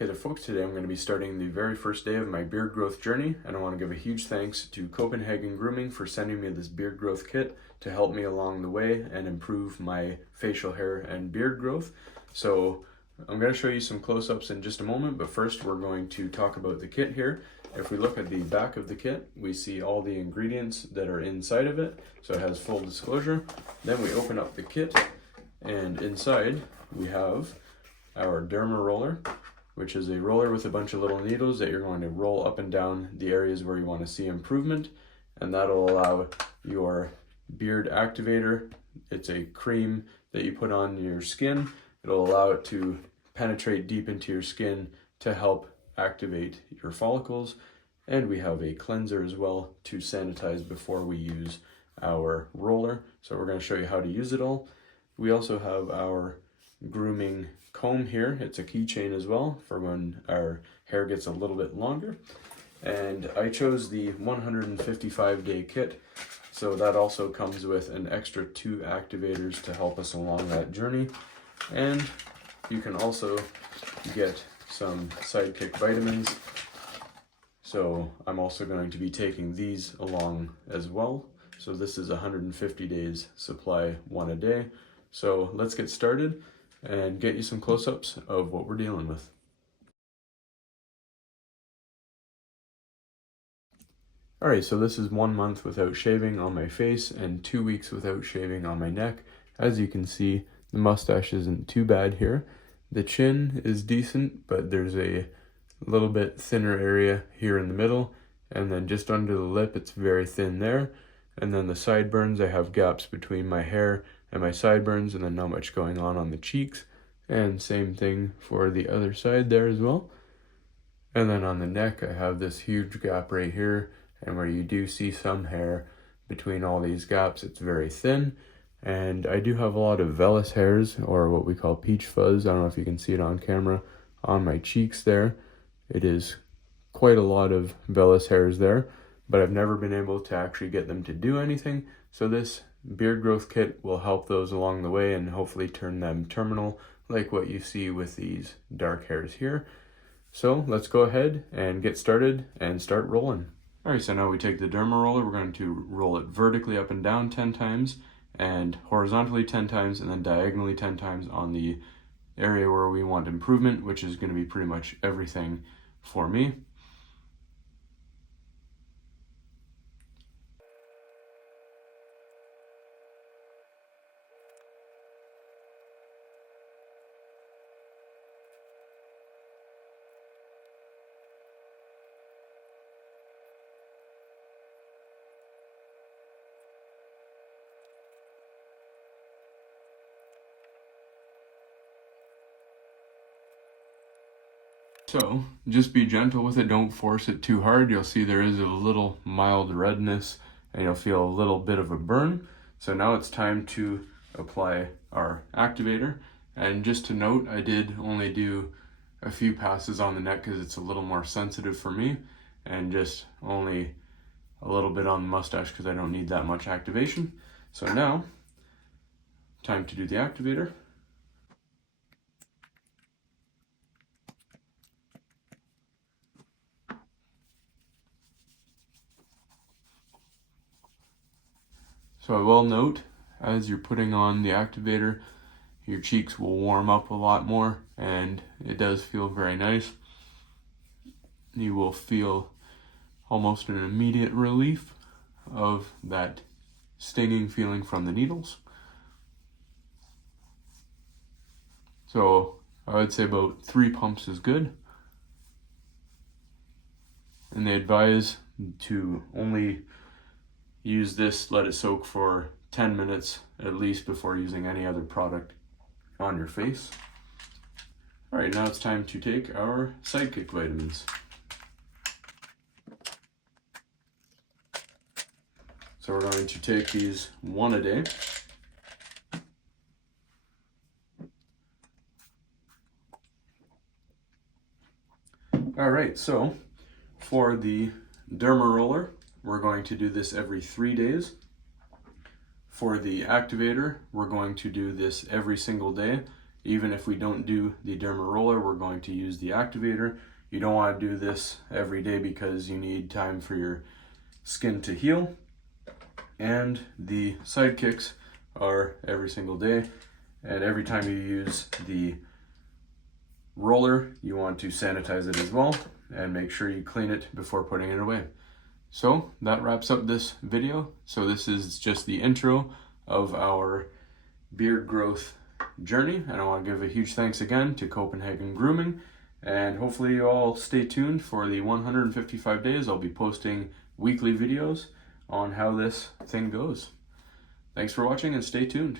Hey there folks, today I'm going to be starting the very first day of my beard growth journey, and I want to give a huge thanks to Copenhagen Grooming for sending me this beard growth kit to help me along the way and improve my facial hair and beard growth. So I'm going to show you some close-ups in just a moment, but first we're going to talk about the kit here. If we look at the back of the kit, we see all the ingredients that are inside of it, so it has full disclosure. Then we open up the kit, and inside we have our derma roller, which is a roller with a bunch of little needles that you're going to roll up and down the areas where you want to see improvement, and that'll allow your beard activator. It's a cream that you put on your skin. It'll allow it to penetrate deep into your skin to help activate your follicles. And we have a cleanser as well to sanitize before we use our roller. So we're going to show you how to use it all. We also have our grooming comb here. It's a keychain as well for when our hair gets a little bit longer. And I chose the 155-day kit, so that also comes with an extra 2 activators to help us along that journey. And you can also get some sidekick vitamins, so I'm also going to be taking these along as well. So this is 150 days supply, 1 a day. So let's get started and get you some close-ups of what we're dealing with. Alright, so this is 1 month without shaving on my face and 2 weeks without shaving on my neck. As you can see, the mustache isn't too bad here. The chin is decent, but there's a little bit thinner area here in the middle, and then just under the lip it's very thin there. And then the sideburns, I have gaps between my hair and my sideburns, and then not much going on the cheeks, and same thing for the other side there as well. And then on the neck I have this huge gap right here, and where you do see some hair between all these gaps, it's very thin. And I do have a lot of vellus hairs, or what we call peach fuzz. I don't know if you can see it on camera on my cheeks there. It is quite a lot of vellus hairs there, but I've never been able to actually get them to do anything. So this beard growth kit will help those along the way and hopefully turn them terminal, like what you see with these dark hairs here. So let's go ahead and get started and start rolling. Alright, so now we take the derma roller. We're going to roll it vertically up and down 10 times, and horizontally 10 times, and then diagonally 10 times on the area where we want improvement, which is going to be pretty much everything for me. So just be gentle with it, don't force it too hard. You'll see there is a little mild redness and you'll feel a little bit of a burn. So now it's time to apply our activator. And just to note, I did only do a few passes on the neck because it's a little more sensitive for me, and just only a little bit on the mustache because I don't need that much activation. So now, time to do the activator. So I will note, as you're putting on the activator, your cheeks will warm up a lot more, and it does feel very nice. You will feel almost an immediate relief of that stinging feeling from the needles. So I would say about 3 pumps is good. And they advise to only use this, let it soak for 10 minutes at least before using any other product on your face. Alright, now it's time to take our sidekick vitamins. So we're going to take these 1 a day. Alright, so for the derma roller, we're going to do this every 3 days. For the activator, we're going to do this every single day, Even if we don't do the derma roller, we're going to use the activator. You don't want to do this every day because you need time for your skin to heal. And the sidekicks are every single day. And every time you use the roller, you want to sanitize it as well and make sure you clean it before putting it away. So that wraps up this video. So this is just the intro of our beard growth journey, and I want to give a huge thanks again to Copenhagen Grooming, and hopefully you all stay tuned for the 155 days. I'll be posting weekly videos on how this thing goes. Thanks for watching and stay tuned.